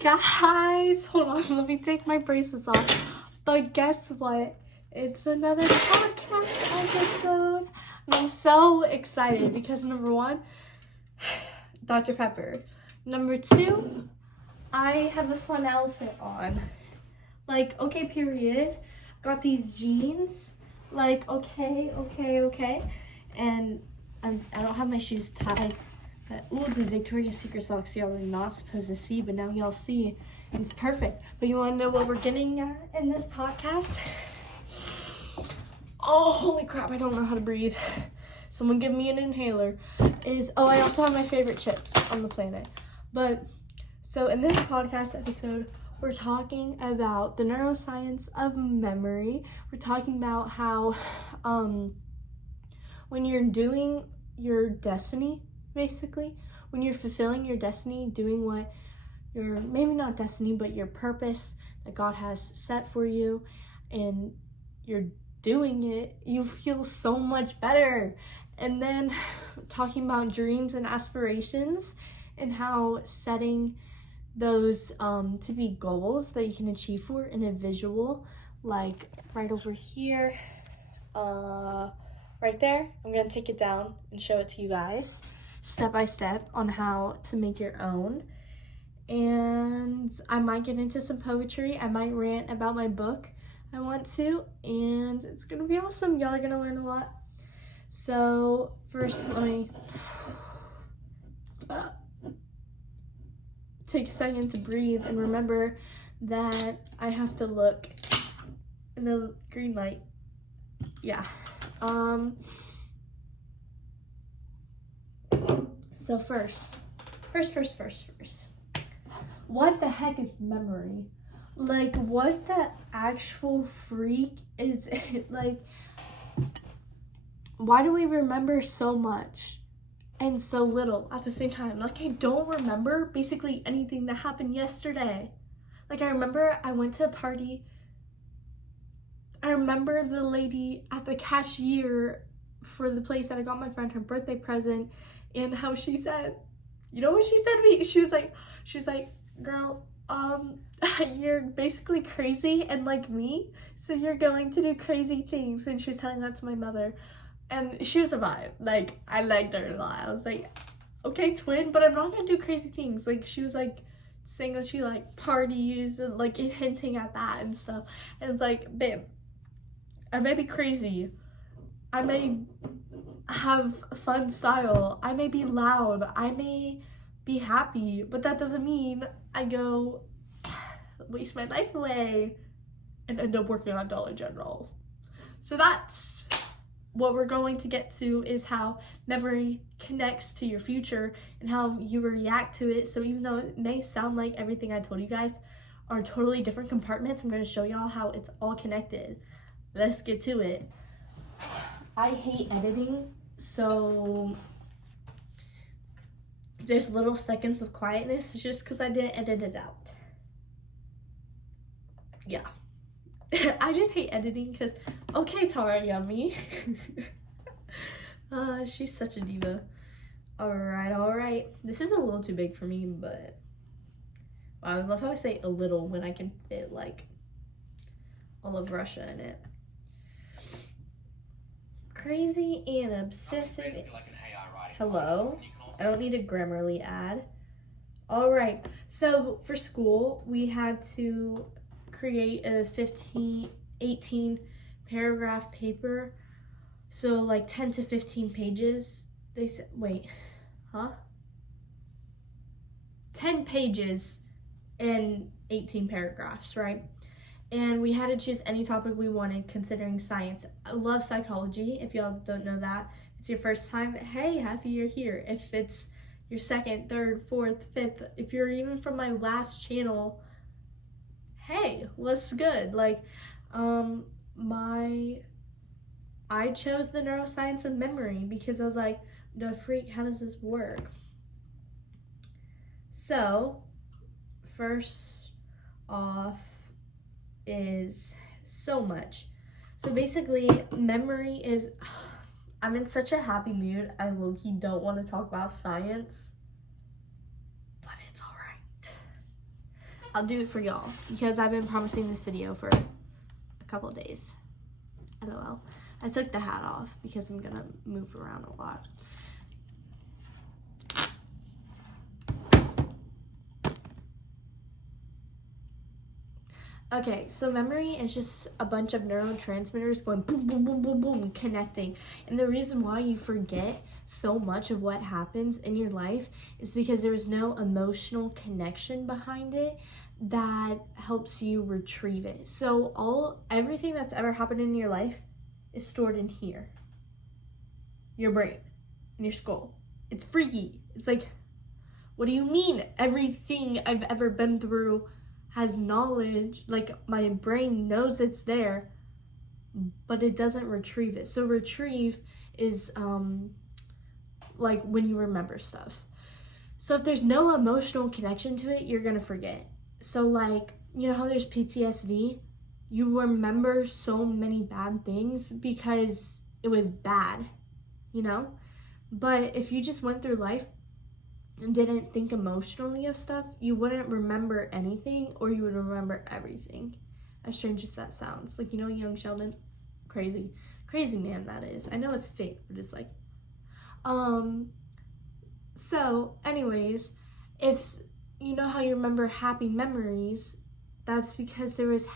Guys, hold on, let me take my braces off. But guess what? It's another podcast episode. And I'm so excited because number one, Dr. Pepper. Number two, I have a fun outfit on. Like, okay, period. Got these jeans. Like, okay. And I don't have my shoes tied. But, ooh, the Victoria's Secret socks y'all are not supposed to see, but now y'all see. And it's perfect. But you want to know what we're getting at in this podcast? Oh, holy crap, I don't know how to breathe. Someone give me an inhaler. I also have my favorite chips on the planet. But, so in this podcast episode, we're talking about the neuroscience of memory. We're talking about how when you're doing your destiny, basically, when you're fulfilling your destiny, doing what your, maybe not destiny, but your purpose that God has set for you, and you're doing it, you feel so much better. And then talking about dreams and aspirations and how setting those to be goals that you can achieve for in a visual, like right over here, right there. I'm gonna take it down and show it to you guys step by step on how to make your own. And I might get into some poetry. I might rant about my book I want to, and it's gonna be awesome. Y'all are gonna learn a lot. So first, let me take a second to breathe and remember that I have to look in the green light. Yeah. So first. What the heck is memory? Like, what the actual freak is it? Like, why do we remember so much and so little at the same time? Like, I don't remember basically anything that happened yesterday. Like, I remember I went to a party. I remember the lady at the cashier for the place that I got my friend her birthday present, and how she said, you know what she said to me? She was like, girl, you're basically crazy and like me, so you're going to do crazy things. And she was telling that to my mother, and she was a vibe. Like, I liked her a lot. I was like, okay, twin, but I'm not gonna do crazy things. Like, she was like saying that she like parties and like hinting at that and stuff. And it's like, babe, I may be crazy, I may have fun style, I may be loud, I may be happy, but that doesn't mean I go waste my life away and end up working on Dollar General. So that's what we're going to get to, is how memory connects to your future and how you react to it. So even though it may sound like everything I told you guys are totally different compartments, I'm going to show y'all how it's all connected. Let's get to it. I hate editing, so there's little seconds of quietness just because I didn't edit it out. Yeah. I just hate editing because, okay, Tara Yummy. She's such a diva. All right. This is a little too big for me, but wow, I love how I say a little when I can fit like all of Russia in it. Crazy and obsessive. Hello. I don't need a Grammarly ad. All right. So for school, we had to create a 18 paragraph paper. So like 10 to 15 pages. They said, 10 pages and 18 paragraphs, right? And we had to choose any topic we wanted considering science. I love psychology. If y'all don't know that, if it's your first time, hey, happy you're here. If it's your second, third, fourth, fifth, if you're even from my last channel, hey, what's good? Like, I chose the neuroscience of memory because I was like, the freak, how does this work? So, first off, is so much. So basically, memory is, I'm in such a happy mood, I low-key don't want to talk about science, but it's all right. I'll do it for y'all because I've been promising this video for a couple of days. LOL. I took the hat off because I'm gonna move around a lot. Okay, so memory is just a bunch of neurotransmitters going boom, boom, boom, boom, boom, connecting. And the reason why you forget so much of what happens in your life is because there's no emotional connection behind it that helps you retrieve it. So everything that's ever happened in your life is stored in here. Your brain, in your skull. It's freaky. It's like, what do you mean everything I've ever been through has knowledge? Like, my brain knows it's there, but it doesn't retrieve it. So retrieve is like when you remember stuff. So if there's no emotional connection to it, you're gonna forget. So like, you know how there's PTSD? You remember so many bad things because it was bad, you know? But if you just went through life and didn't think emotionally of stuff, you wouldn't remember anything, or you would remember everything. As strange as that sounds. Like, you know, young Sheldon, crazy man that is. I know it's fake, but it's like, so anyways, if you know how you remember happy memories, that's because there's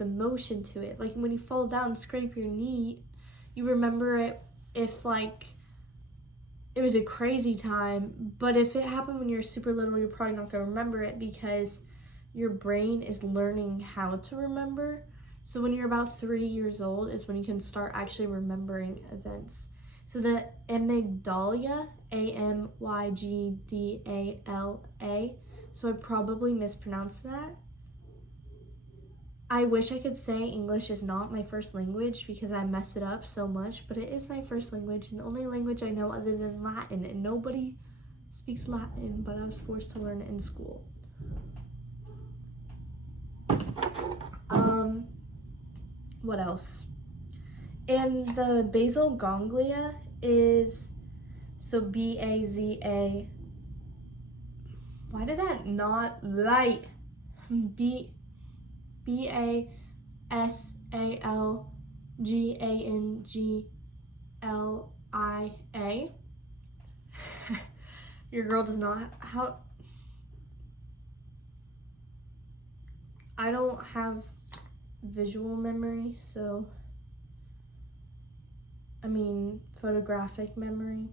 emotion to it. Like when you fall down and scrape your knee, you remember it if like it was a crazy time, but if it happened when you're super little, you're probably not gonna remember it because your brain is learning how to remember. So when you're about 3 years old is when you can start actually remembering events. So the amygdala, AMYGDALA, so I probably mispronounced that. I wish I could say English is not my first language because I mess it up so much, but it is my first language and the only language I know other than Latin, and nobody speaks Latin, but I was forced to learn it in school. What else? And the basal ganglia is, so BAZA, why did that not light? BASALGANGLIA. Your girl does not, I don't have visual memory, so photographic memory.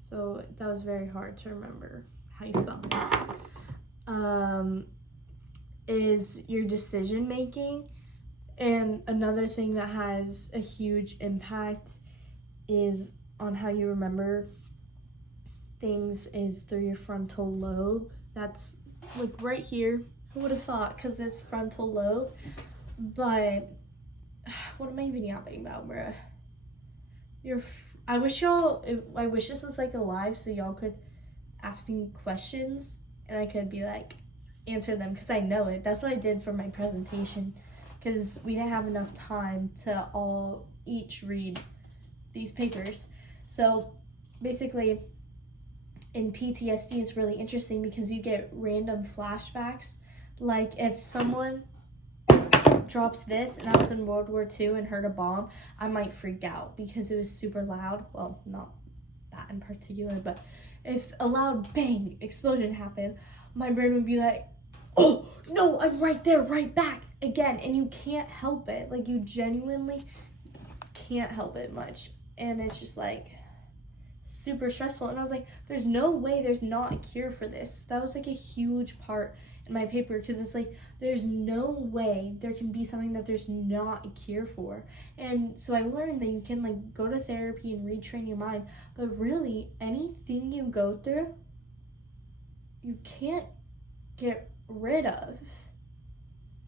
So that was very hard to remember how you spell it. Is your decision making. And another thing that has a huge impact is on how you remember things is through your frontal lobe. That's like right here. Who would have thought? Because it's frontal lobe. But what am I even yapping about, bruh? I wish this was like a live so y'all could ask me questions and I could be like answer them because I know it. That's what I did for my presentation because we didn't have enough time to all each read these papers. So basically in PTSD it's really interesting because you get random flashbacks. Like if someone drops this and I was in World War II and heard a bomb, I might freak out because it was super loud. Well, not that in particular, but if a loud bang explosion happened, my brain would be like, oh no, I'm right there, right back again. And you can't help it. Like you genuinely can't help it much. And it's just like super stressful. And I was like, there's no way there's not a cure for this. That was like a huge part in my paper because it's like, there's no way there can be something that there's not a cure for. And so I learned that you can like go to therapy and retrain your mind, but really anything you go through, you can't get rid of,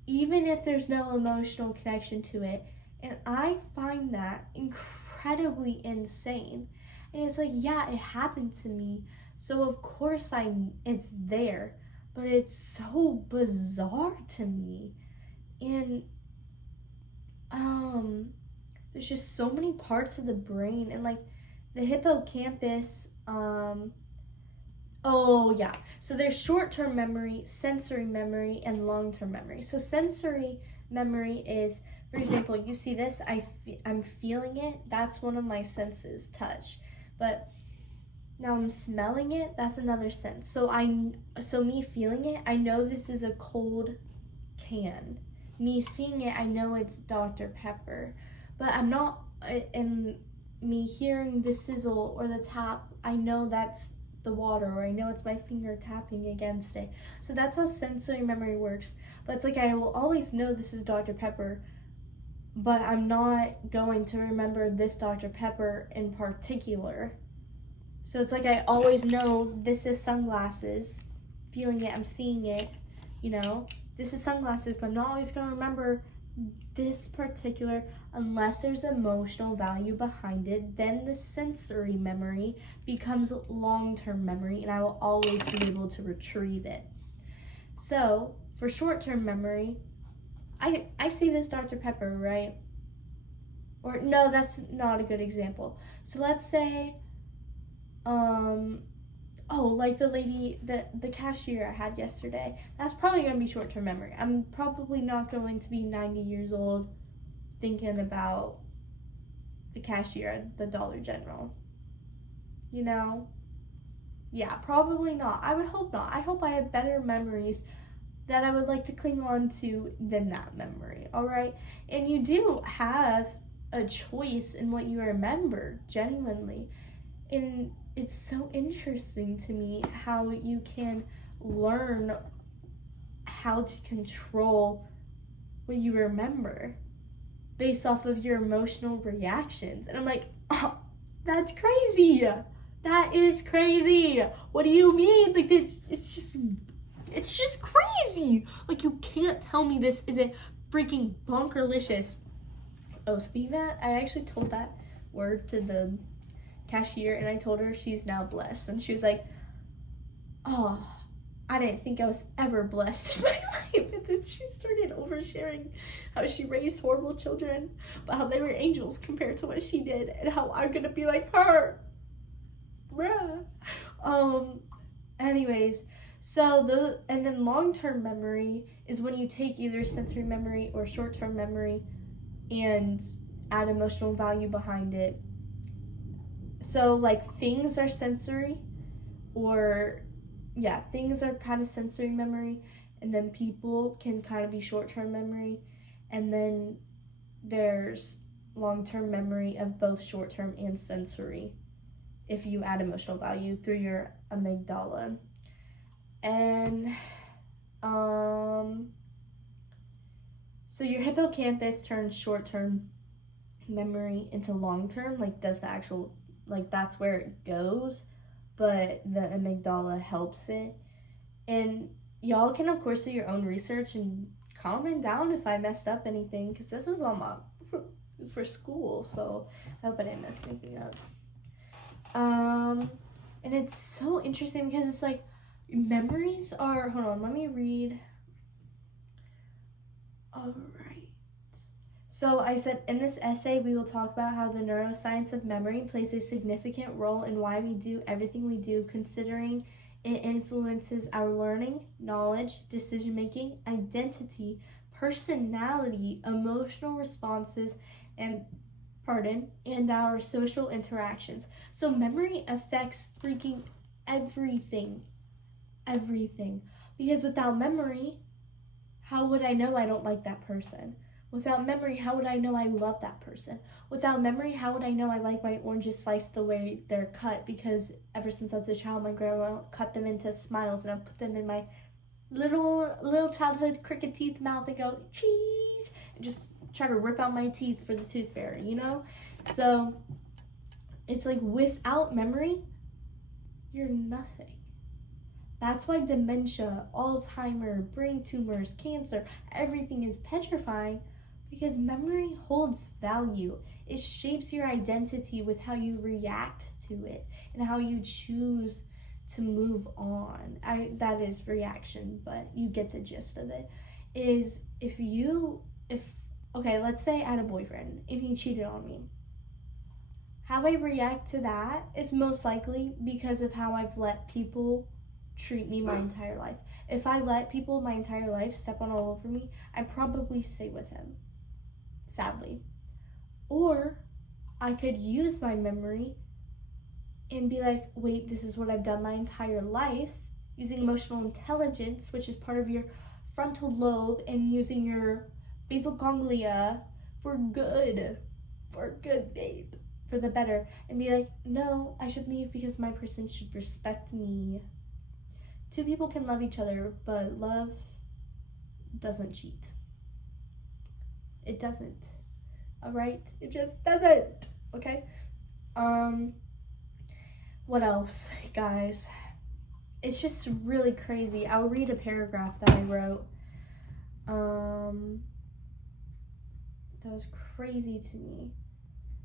even if there's no emotional connection to it. And I find that incredibly insane. And it's like, yeah, it happened to me, so of course it's there, but it's so bizarre to me. And there's just so many parts of the brain, and like the hippocampus, Oh, yeah. So there's short-term memory, sensory memory, and long-term memory. So sensory memory is, for example, you see this, I'm feeling it. That's one of my senses, touch. But now I'm smelling it, that's another sense. So me feeling it, I know this is a cold can. Me seeing it, I know it's Dr. Pepper. But I'm not, and me hearing the sizzle or the tap, I know that's the water, or I know it's my finger tapping against it. So that's how sensory memory works. But it's like I will always know this is Dr. Pepper, but I'm not going to remember this Dr. Pepper in particular. So it's like I always know this is sunglasses, feeling it, I'm seeing it, this is sunglasses, but I'm not always going to remember this particular, unless there's emotional value behind it. Then the sensory memory becomes long-term memory, and I will always be able to retrieve it. So for short-term memory, I see this Dr. Pepper, right? Or no, that's not a good example. So let's say, like the lady, the cashier I had yesterday, that's probably going to be short-term memory. I'm probably not going to be 90 years old thinking about the cashier at the Dollar General. Yeah, probably not. I would hope not. I hope I have better memories that I would like to cling on to than that memory, all right? And you do have a choice in what you remember, genuinely. And it's so interesting to me how you can learn how to control what you remember based off of your emotional reactions. And I'm like, oh, that's crazy. That is crazy. What do you mean? Like, it's just crazy. Like, you can't tell me this isn't freaking bunkerlicious. Oh, speaking of that, I actually told that word to the cashier, and I told her she's now blessed, and she was like, oh, I didn't think I was ever blessed in my life. And then she started oversharing how she raised horrible children, but how they were angels compared to what she did, and how I'm gonna be like her. Bruh. Anyways, and then long-term memory is when you take either sensory memory or short-term memory and add emotional value behind it. So like things are sensory, things are kind of sensory memory, and then people can kind of be short-term memory, and then there's long-term memory of both short-term and sensory if you add emotional value through your amygdala. And so your hippocampus turns short-term memory into long-term, that's where it goes, but the amygdala helps it. And y'all can of course do your own research and comment down if I messed up anything, because this is on for school, so I hope I didn't mess anything up. And it's so interesting because it's like memories are, hold on, let me read. All right. So I said, in this essay, we will talk about how the neuroscience of memory plays a significant role in why we do everything we do, considering it influences our learning, knowledge, decision-making, identity, personality, emotional responses, and our social interactions. So memory affects freaking everything. Because without memory, how would I know I don't like that person? Without memory, how would I know I love that person? Without memory, how would I know I like my oranges sliced the way they're cut? Because ever since I was a child, my grandma cut them into smiles, and I put them in my little childhood cricket teeth mouth and go, cheese, and just try to rip out my teeth for the tooth fairy, So it's like without memory, you're nothing. That's why dementia, Alzheimer, brain tumors, cancer, everything is petrifying, because memory holds value. It shapes your identity with how you react to it and how you choose to move on. That is reaction, but you get the gist of it. Okay, let's say I had a boyfriend and he cheated on me. How I react to that is most likely because of how I've let people treat me my entire life. If I let people my entire life step on all over me, I'd probably stay with him, sadly. Or I could use my memory and be like, wait, this is what I've done my entire life, using emotional intelligence, which is part of your frontal lobe, and using your basal ganglia for good, babe, for the better, and be like, no, I should leave because my person should respect me. Two people can love each other, but love doesn't cheat. It doesn't. All right? It just doesn't. Okay? What else, guys? It's just really crazy. I'll read a paragraph that I wrote. That was crazy to me.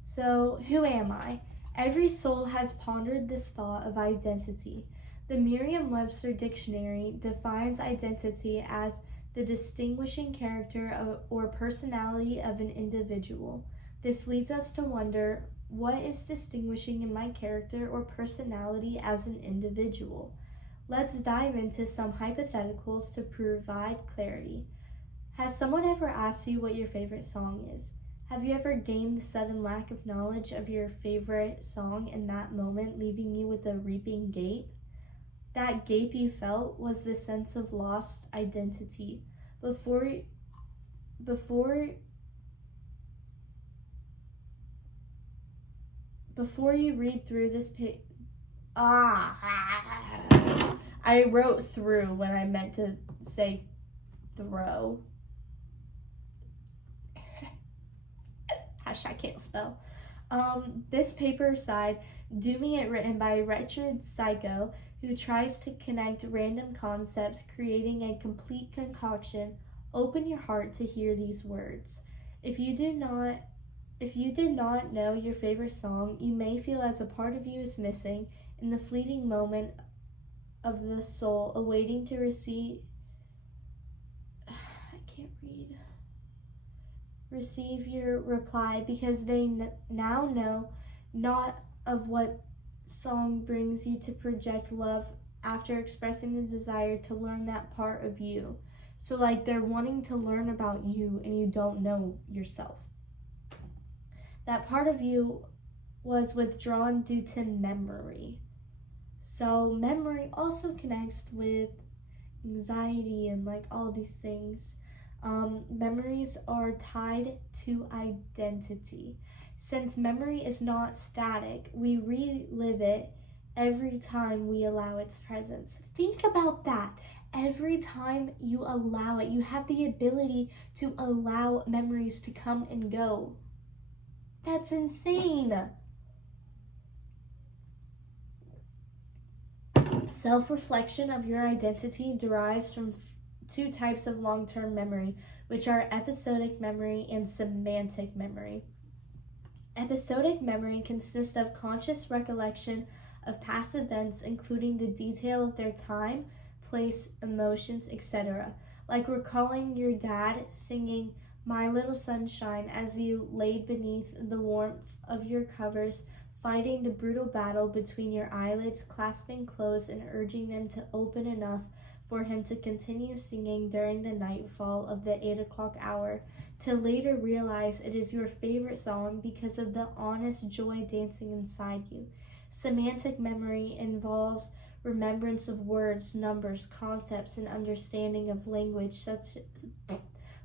So, who am I? Every soul has pondered this thought of identity. The Merriam-Webster Dictionary defines identity as the distinguishing character or personality of an individual. This leads us to wonder, what is distinguishing in my character or personality as an individual? Let's dive into some hypotheticals to provide clarity. Has someone ever asked you what your favorite song is? Have you ever gained the sudden lack of knowledge of your favorite song in that moment, leaving you with a reaping gape? That gape you felt was the sense of lost identity. Before you read through this page, I wrote through when I meant to say throw. I can't spell. This paper side, Dooming It, written by Richard Psycho, who tries to connect random concepts, creating a complete concoction. Open your heart to hear these words. If you did not know your favorite song, you may feel as a part of you is missing in the fleeting moment of the soul awaiting to receive your reply, because they now know not of what song brings you to project love after expressing the desire to learn that part of you. So like they're wanting to learn about you and you don't know yourself. That part of you was withdrawn due to memory. So memory also connects with anxiety and like all these things. Memories are tied to identity. Since memory is not static, we relive it every time we allow its presence. Think about that. Every time you allow it, you have the ability to allow memories to come and go. That's insane. Self-reflection of your identity derives from two types of long-term memory, which are episodic memory and semantic memory. Episodic memory consists of conscious recollection of past events, including the detail of their time, place, emotions, etc. Like recalling your dad singing My Little Sunshine as you laid beneath the warmth of your covers, fighting the brutal battle between your eyelids clasping closed and urging them to open enough for him to continue singing during the nightfall of the 8 o'clock hour, to later realize it is your favorite song because of the honest joy dancing inside you. Semantic memory involves remembrance of words, numbers, concepts, and understanding of language,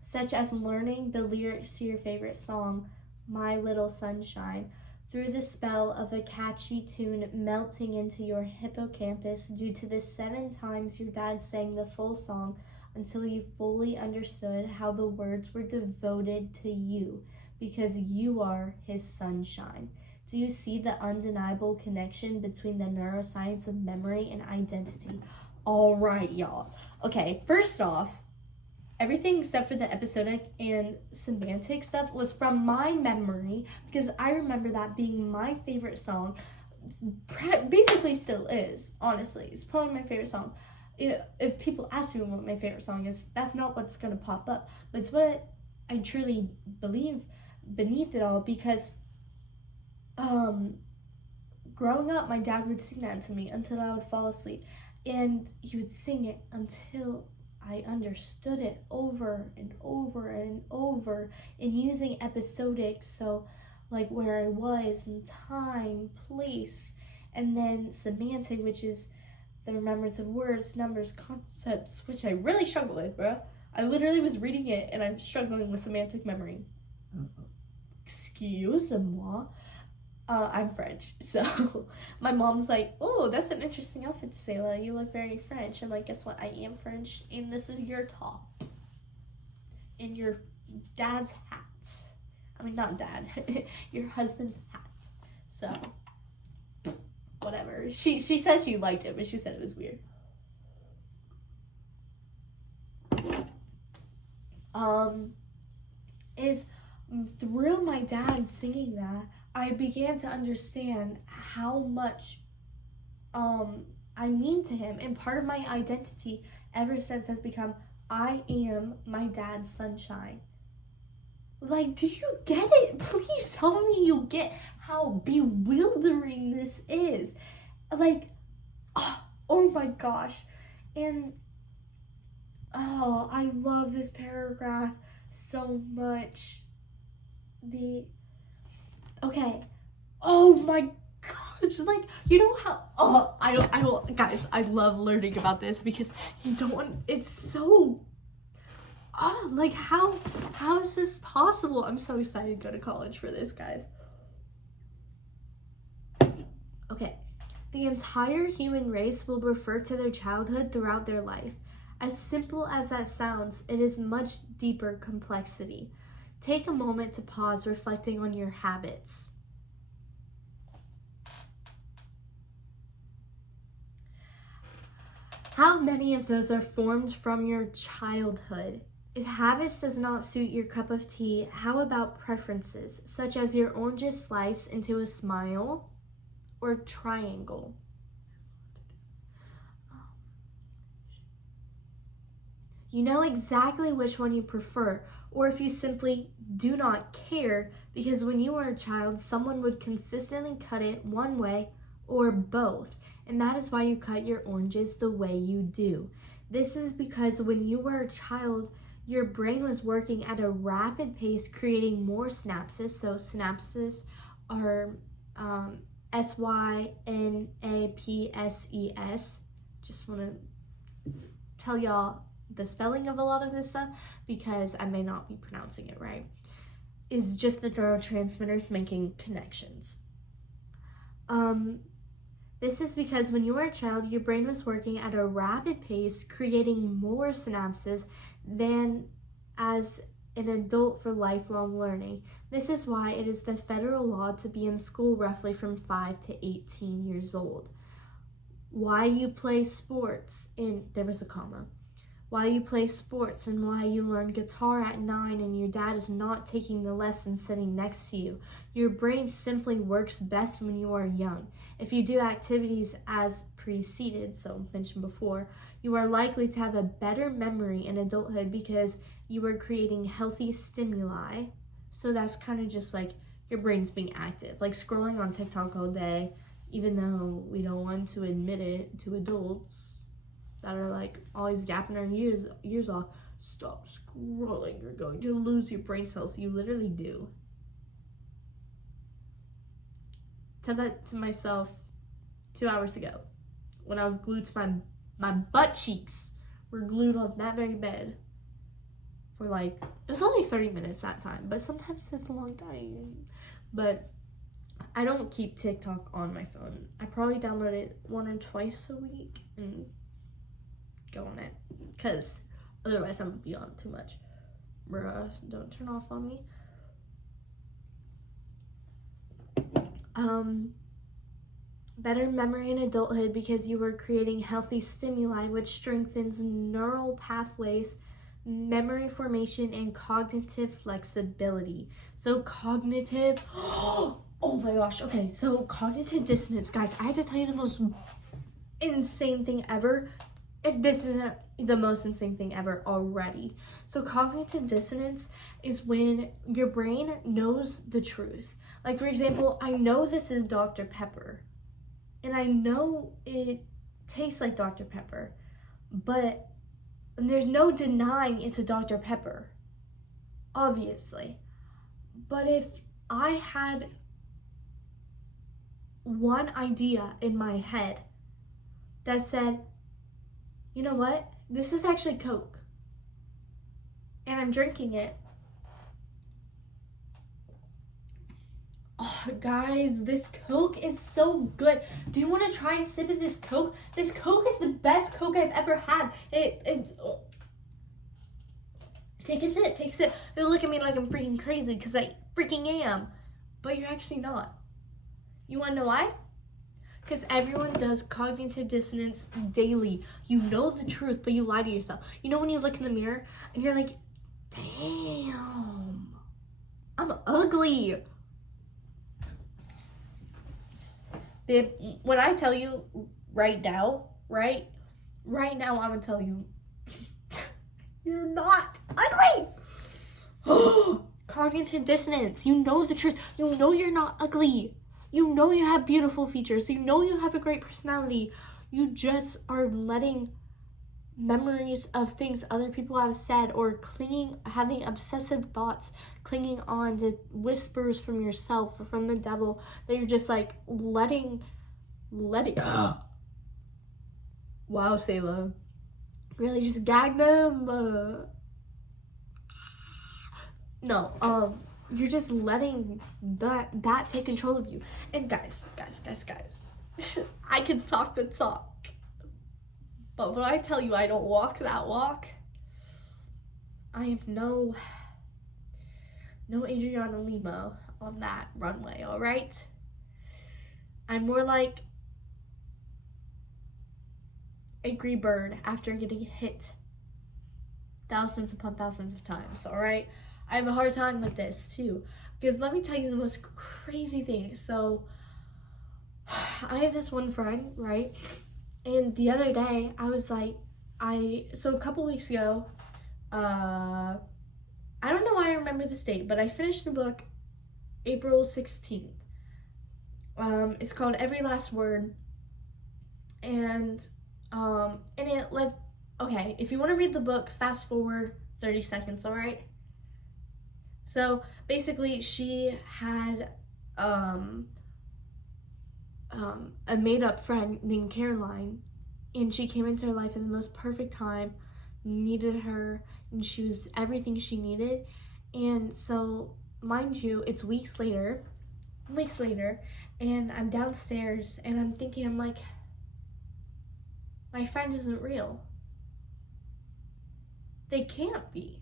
such as learning the lyrics to your favorite song, My Little Sunshine, through the spell of a catchy tune melting into your hippocampus due to the 7 times your dad sang the full song until you fully understood how the words were devoted to you because you are his sunshine. Do you see the undeniable connection between the neuroscience of memory and identity? All right, y'all. Okay, first off, everything except for the episodic and semantic stuff was from my memory, because I remember that being my favorite song. Basically still is, honestly. It's probably my favorite song. You know, if people ask me what my favorite song is, that's not what's going to pop up. But it's what I truly believe beneath it all, because growing up, my dad would sing that to me until I would fall asleep. And he would sing it until I understood it over and over and over, and using episodic, so like where I was in time, place, and then semantic, which is the remembrance of words, numbers, concepts, which I really struggle with, bro. I literally was reading it and I'm struggling with semantic memory. Excuse-moi. I'm French, so my mom's like, oh, that's an interesting outfit, Selah. You look very French. I'm like, guess what? I am French, and this is your top. And your dad's hat. I mean, not dad. Your husband's hat. So, whatever. She says she liked it, but she said it was weird. Is through my dad singing that, I began to understand how much I mean to him, and part of my identity ever since has become, I am my dad's sunshine. Like, do you get it? Please tell me you get how bewildering this is. Like, oh my gosh. And I love this paragraph so much. Okay. Oh my gosh. Like, you know how, I don't, guys, I love learning about this because it's so, like, how is this possible? I'm so excited to go to college for this, guys. Okay. The entire human race will refer to their childhood throughout their life. As simple as that sounds, it is much deeper complexity. Take a moment to pause, reflecting on your habits. How many of those are formed from your childhood? If habits does not suit your cup of tea, how about preferences, such as your oranges sliced into a smile or triangle? You know exactly which one you prefer, or if you simply do not care, because when you were a child, someone would consistently cut it one way or both, and that is why you cut your oranges the way you do. This is because when you were a child, your brain was working at a rapid pace, creating more synapses. So synapses are synapses. Just want to tell y'all the spelling of a lot of this stuff because I may not be pronouncing it right. Is just the neurotransmitters making connections. This is because when you were a child, your brain was working at a rapid pace, creating more synapses than as an adult for lifelong learning. This is why it is the federal law to be in school roughly from 5 to 18 years old. Why you play sports, there was a comma. Why you play sports and why you learn guitar at 9 and your dad is not taking the lesson sitting next to you. Your brain simply works best when you are young. If you do activities as preceded, so mentioned before, you are likely to have a better memory in adulthood because you are creating healthy stimuli. So that's kind of just like your brain's being active, like scrolling on TikTok all day, even though we don't want to admit it to adults that are like always gapping our ears off. Stop scrolling, you're going to lose your brain cells. You literally do. Tell that to myself 2 hours ago when I was glued to my butt cheeks were glued on that very bed for like, it was only 30 minutes that time, but sometimes it's a long time. But I don't keep TikTok on my phone. I probably download it 1 or twice a week and go on it, because otherwise I'm gonna be on too much. Bruh, don't turn off on me. Better memory in adulthood because you were creating healthy stimuli which strengthens neural pathways, memory formation, and cognitive flexibility. So cognitive, oh my gosh, okay, so cognitive dissonance, guys, I have to tell you the most insane thing ever, if this isn't the most insane thing ever already. So cognitive dissonance is when your brain knows the truth. Like, for example, I know this is Dr. Pepper, and I know it tastes like Dr. Pepper, but there's no denying it's a Dr. Pepper, obviously. But if I had one idea in my head that said, you know what, this is actually Coke, and I'm drinking it. Oh, guys, this Coke is so good. Do you want to try and sip of this Coke? This Coke is the best Coke I've ever had. It's Take a sip, take a sip. They look at me like I'm freaking crazy because I freaking am. But you're actually not. You want to know why? Because everyone does cognitive dissonance daily. You know the truth, but you lie to yourself. You know when you look in the mirror and you're like, damn, I'm ugly. When I tell you right now, I'm going to tell you, you're not ugly. Cognitive dissonance. You know the truth. You know you're not ugly. You know you have beautiful features. You know you have a great personality. You just are letting memories of things other people have said or having obsessive thoughts, clinging on to whispers from yourself or from the devil that you're just like letting. Wow, Sayla. Really just gag them. No, you're just letting that take control of you. And guys, I can talk the talk, but when I tell you I don't walk that walk, I am no Adriana Lima on that runway, all right? I'm more like angry bird after getting hit thousands upon thousands of times, all right? I have a hard time with this too, because let me tell you the most crazy thing. So I have this one friend, right? And the other day I was like, so a couple weeks ago, I don't know why I remember this date, but I finished the book April 16th. It's called Every Last Word. And it like, okay, if you want to read the book, fast forward 30 seconds, all right? So basically she had a made-up friend named Caroline, and she came into her life at the most perfect time, needed her, and she was everything she needed. And so, mind you, it's weeks later, and I'm downstairs, and I'm thinking, I'm like, my friend isn't real. They can't be.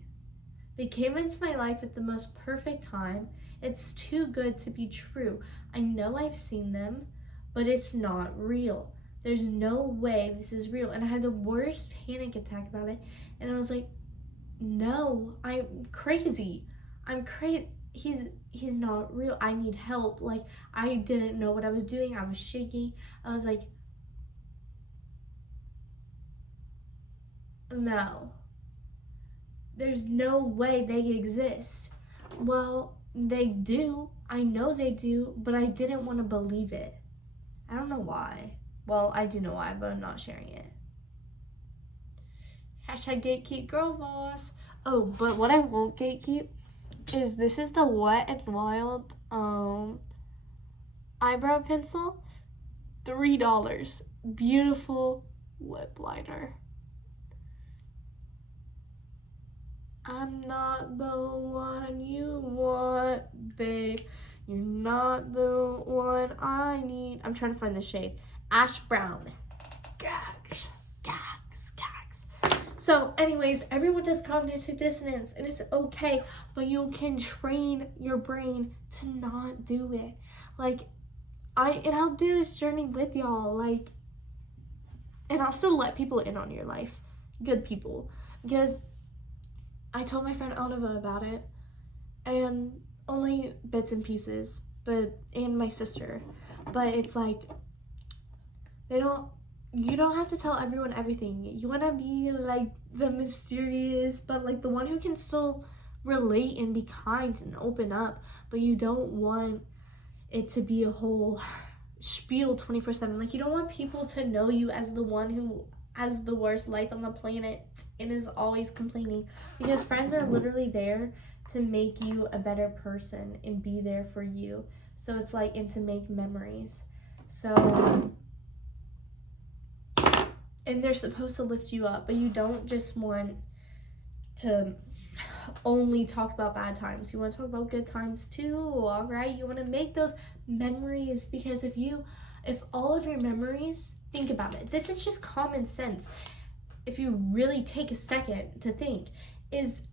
They came into my life at the most perfect time. It's too good to be true. I know I've seen them, but it's not real. There's no way this is real. And I had the worst panic attack about it. And I was like, no, I'm crazy. He's not real. I need help. Like, I didn't know what I was doing. I was shaking. I was like, no. There's no way they exist. Well, they do. I know they do, but I didn't want to believe it. I don't know why. Well, I do know why, but I'm not sharing it. Hashtag gatekeep girl boss. Oh, but what I won't gatekeep is this is the Wet n Wild eyebrow pencil. $3. Beautiful lip liner. I'm not the one you want, babe. You're not the one I need. I'm trying to find the shade. Ash brown. Gags. So anyways, everyone does cognitive dissonance, and it's okay, but you can train your brain to not do it. Like, I'll do this journey with y'all, like, and I'll still let people in on your life. Good people. Because I told my friend Oliva about it, and only bits and pieces, and my sister, but it's like, you don't have to tell everyone everything. You want to be like the mysterious, but like the one who can still relate and be kind and open up, but you don't want it to be a whole spiel 24/7. Like, you don't want people to know you as the one who has the worst life on the planet and is always complaining, because friends are literally there to make you a better person and be there for you. So it's like, and to make memories. So, and they're supposed to lift you up, but you don't just want to only talk about bad times. You want to talk about good times too, all right? You want to make those memories, because if all of your memories, think about it. This is just common sense. If you really take a second to think, is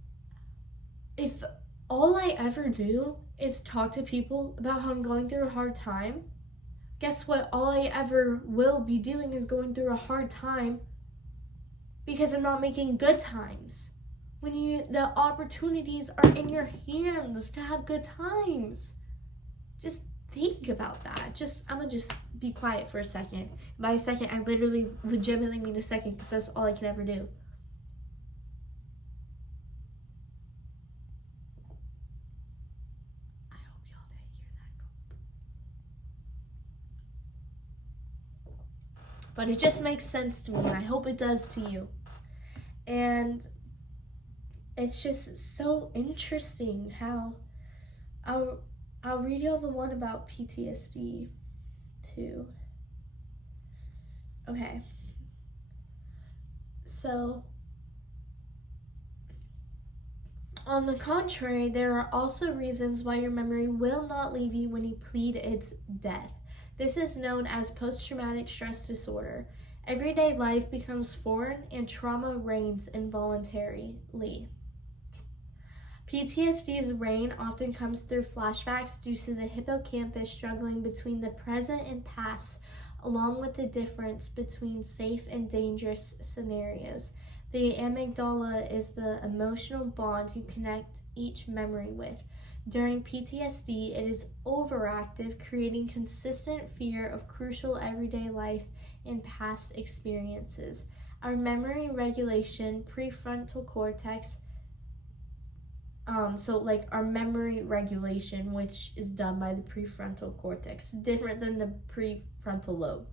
if all I ever do is talk to people about how I'm going through a hard time, guess what? All I ever will be doing is going through a hard time, because I'm not making good times. When the opportunities are in your hands to have good times. Just think about that. I'm gonna just be quiet for a second. By a second, I literally legitimately mean a second, because that's all I can ever do. I hope y'all didn't hear that. But it just makes sense to me, and I hope it does to you. And it's just so interesting how I'll read y'all the one about PTSD too. Okay. So, on the contrary, there are also reasons why your memory will not leave you when you plead its death. This is known as post-traumatic stress disorder. Everyday life becomes foreign and trauma reigns involuntarily. PTSD's reign often comes through flashbacks due to the hippocampus struggling between the present and past, along with the difference between safe and dangerous scenarios. The amygdala is the emotional bond you connect each memory with. During PTSD, it is overactive, creating consistent fear of crucial everyday life and past experiences. Our memory regulation, prefrontal cortex, our memory regulation, which is done by the prefrontal cortex, different than the prefrontal lobe.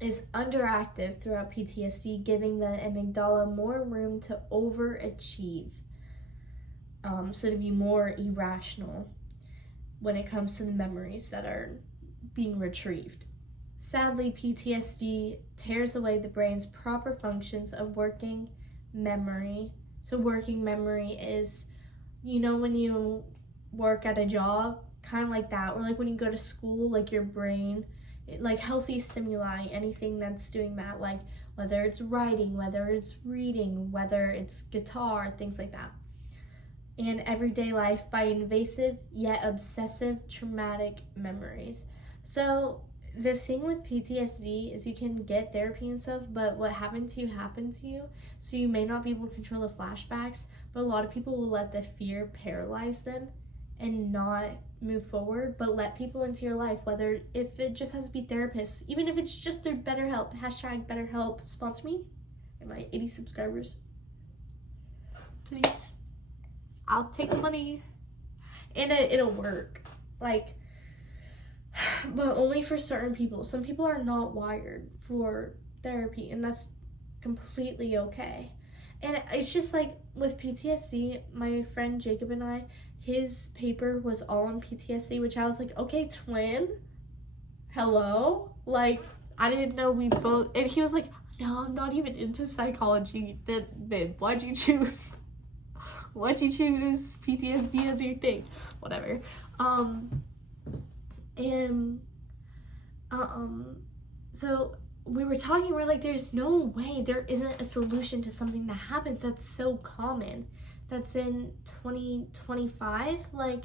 Is underactive throughout PTSD, giving the amygdala more room to overachieve. So to be more irrational when it comes to the memories that are being retrieved. Sadly, PTSD tears away the brain's proper functions of working memory. So working memory is, when you work at a job, kind of like that, or like when you go to school, like your brain, like healthy stimuli, anything that's doing that, like whether it's writing, whether it's reading, whether it's guitar, things like that. And everyday life by invasive yet obsessive traumatic memories. So the thing with PTSD is you can get therapy and stuff, but what happened to you, so you may not be able to control the flashbacks, but a lot of people will let the fear paralyze them and not move forward, but let people into your life, whether if it just has to be therapists, even if it's just through BetterHelp, #BetterHelp, sponsor me and my 80 subscribers. Please. I'll take the money. And it'll work. Like, but only for certain people. Some people are not wired for therapy, and that's completely okay. And it's just like with PTSD, my friend Jacob and I, his paper was all on PTSD, which I was like, okay, twin, hello? Like, I didn't know we both, and he was like, no, I'm not even into psychology. Then, babe, why'd you choose PTSD as your thing? Whatever. So we were talking, we're like, there's no way there isn't a solution to something that happens that's so common, that's in 2025. Like,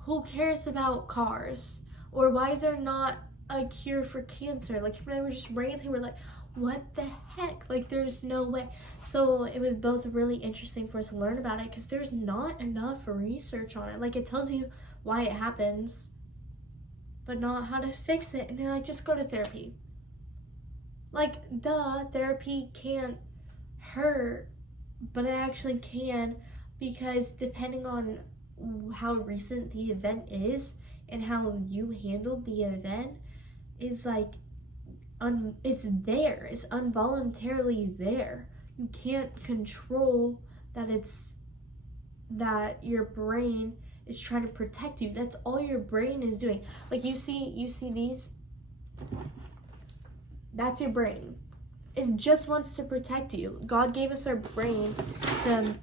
who cares about cars? Or why is there not a cure for cancer? Like, when I was just ranting, we're like, what the heck? Like, there's no way. So it was both really interesting for us to learn about it, because there's not enough research on it. Like, it tells you why it happens, but not how to fix it. And they're like, just go to therapy. Like, duh, therapy can't hurt, but it actually can, because depending on how recent the event is and how you handled the event is like it's there. It's involuntarily there. You can't control that your brain is trying to protect you. That's all your brain is doing. Like you see these, that's your brain. It just wants to protect you. God gave us our brain to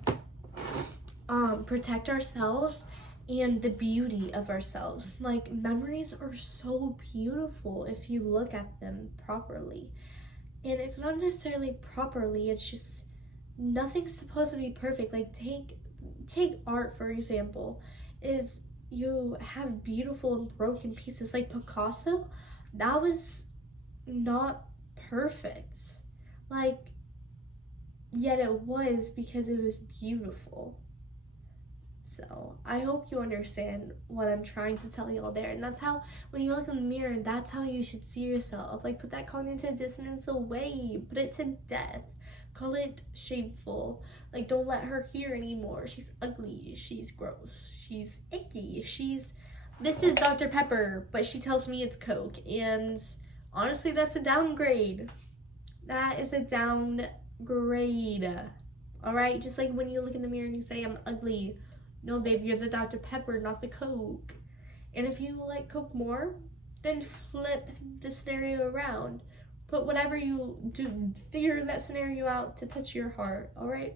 protect ourselves and the beauty of ourselves. Like, memories are so beautiful if you look at them properly. And it's not necessarily properly, it's just nothing's supposed to be perfect. Like, take art, for example. Is you have beautiful and broken pieces. Like Picasso, that was not perfect. Like, yet it was because it was beautiful. So I hope you understand what I'm trying to tell y'all there. And that's how, when you look in the mirror, that's how you should see yourself. Like, put that cognitive dissonance away. Put it to death. Call it shameful. Like, don't let her hear anymore. She's ugly. She's gross. She's icky. This is Dr. Pepper, but she tells me it's Coke. And honestly, that's a downgrade. That is a downgrade. All right? Just like when you look in the mirror and you say, I'm ugly. No, babe, you're the Dr. Pepper, not the Coke. And if you like Coke more, then flip the scenario around. Put whatever you do, figure that scenario out to touch your heart, all right?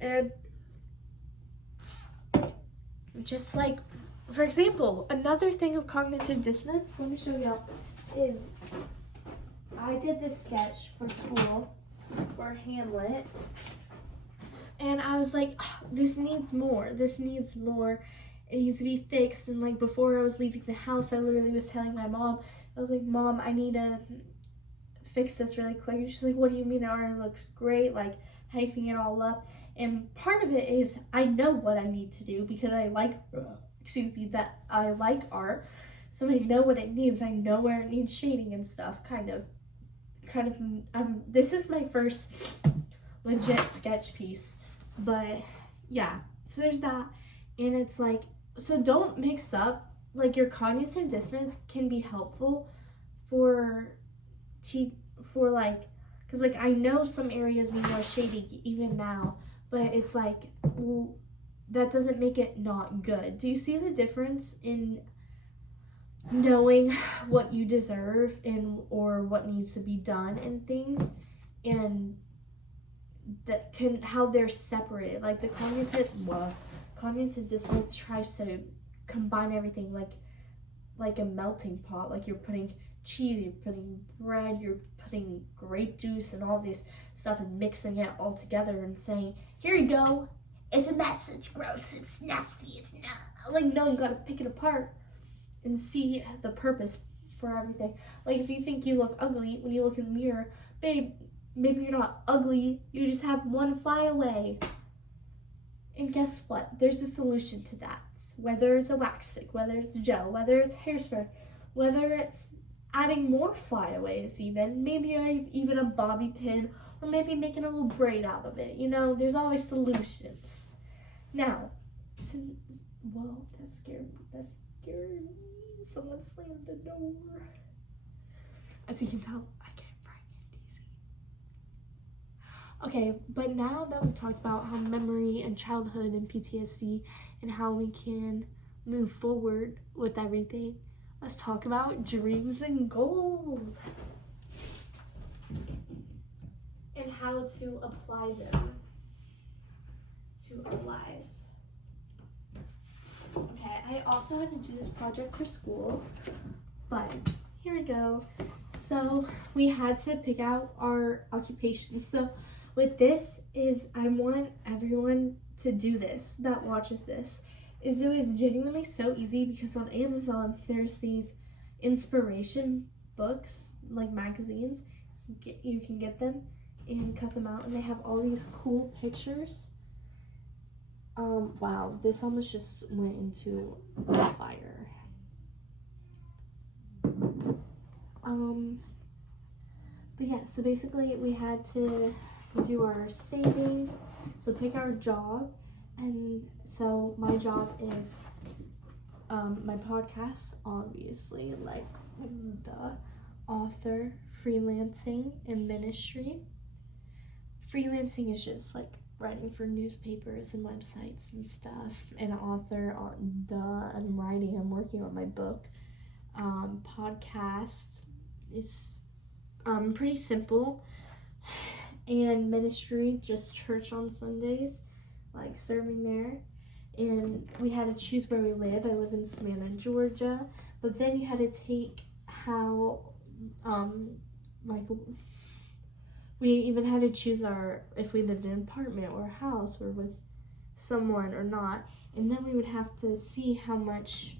And just like, for example, another thing of cognitive dissonance, let me show you, is I did this sketch for school, for Hamlet, and I was like, oh, this needs more, it needs to be fixed. And like, before I was leaving the house, I literally was telling my mom, I was like, Mom, I need to fix this really quick. And she's like, what do you mean? It already looks great, like hyping it all up. And part of it is I know what I need to do because I like art, so I know what it needs. I know where it needs shading and stuff. This is my first legit sketch piece, but yeah, so there's that. And it's like, so don't mix up, like, your cognitive dissonance can be helpful like, because like I know some areas need more shading even now, but it's like, that doesn't make it not good. Do you see the difference in knowing what you deserve or what needs to be done and things, and how they're separated? Like, the cognitive dissonance tries to combine everything, like a melting pot. Like, you're putting cheese, you're putting bread, you're putting grape juice and all this stuff and mixing it all together and saying, here you go, it's a mess, it's gross, it's nasty, it's not. Like, no, you gotta pick it apart and see the purpose for everything. Like, if you think you look ugly when you look in the mirror, babe, maybe you're not ugly, you just have one fly away. And guess what? There's a solution to that. Whether it's a wax stick, whether it's gel, whether it's hairspray, whether it's adding more flyaways even, maybe even a bobby pin, or maybe making a little braid out of it. You know, there's always solutions. Now, whoa, that scared me. Someone slammed the door. As you can tell, I get pregnant easy. Okay, but now that we've talked about how memory and childhood and PTSD and how we can move forward with everything, let's talk about dreams and goals and how to apply them to our lives. Okay, I also had to do this project for school, but here we go. So we had to pick out our occupations. So with this is, I want everyone to do this that watches this. It was genuinely so easy because on Amazon there's these inspiration books, like magazines. You can get them and cut them out, and they have all these cool pictures. Wow, this almost just went into the fire. But yeah, so basically we had to do our savings, so pick our job, And so my job is my podcast, obviously, like the author, freelancing, and ministry. Freelancing is just like writing for newspapers and websites and stuff. And author, I'm writing, I'm working on my book. Podcast is pretty simple. And ministry, just church on Sundays, like serving there. And we had to choose where we live. I live in Savannah, Georgia. But then you had to take how, we even had to choose if we lived in an apartment or a house or with someone or not. And then we would have to see how much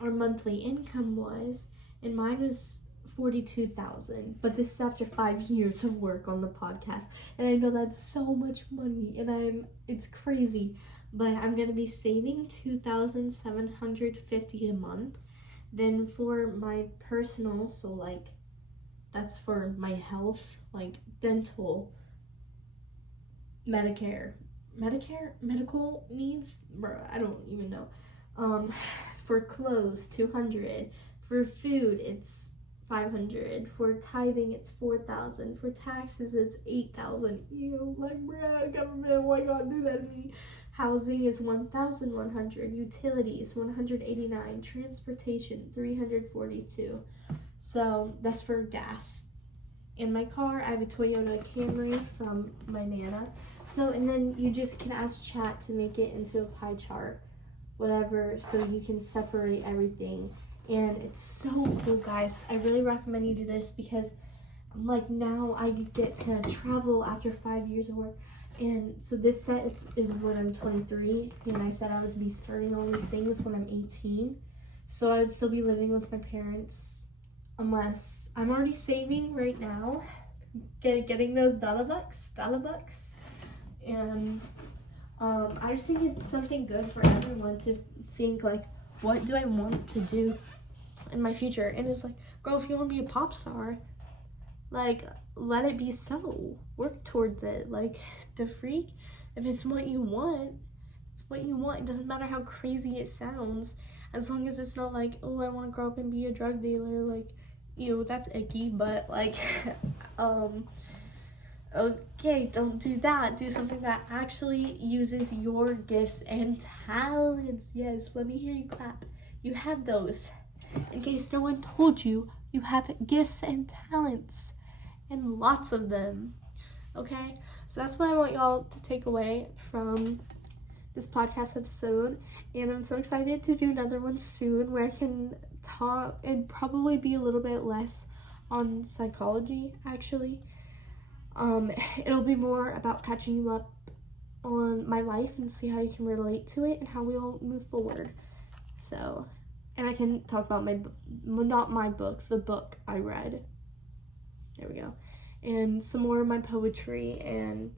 our monthly income was. And mine was $42,000, but this is after 5 years of work on the podcast, and I know that's so much money, and it's crazy, but I'm gonna be saving $2,750 a month. Then for my personal, so like that's for my health, like dental, medical needs, I don't even know. For clothes, $200. For food, it's $500. For tithing, it's $4,000. For taxes, it's $8,000. Ew, like, bruh, government, why you gotta do that to me? Housing is $1,100. Utilities, $189. Transportation, $342. So that's for gas. In my car, I have a Toyota Camry from my Nana. So, and then you just can ask chat to make it into a pie chart, whatever, so you can separate everything. And it's so cool, guys. I really recommend you do this because like now I get to travel after 5 years of work. And so this set is when I'm 23, and I said I would be starting all these things when I'm 18. So I would still be living with my parents unless I'm already saving right now, getting those dollar bucks. And I just think it's something good for everyone to think like, what do I want to do in my future? And it's like, girl, if you want to be a pop star, like, let it be so. Work towards it. Like, the freak, if it's what you want, it's what you want. It doesn't matter how crazy it sounds, as long as it's not like, oh, I want to grow up and be a drug dealer. Like, that's icky, but like, okay, don't do that. Do something that actually uses your gifts and talents. Yes, let me hear you clap. You had those. In case no one told you, you have gifts and talents, and lots of them. Okay, so that's what I want y'all to take away from this podcast episode, and I'm so excited to do another one soon where I can talk and probably be a little bit less on psychology, actually. It'll be more about catching you up on my life and see how you can relate to it and how we'll move forward. So, and I can talk about the book I read. There we go. And some more of my poetry and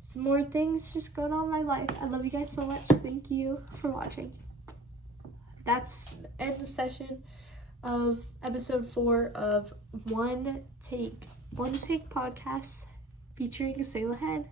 some more things just going on in my life. I love you guys so much. Thank you for watching. That's the end session of episode 4 of One Take podcast featuring Sayla Head.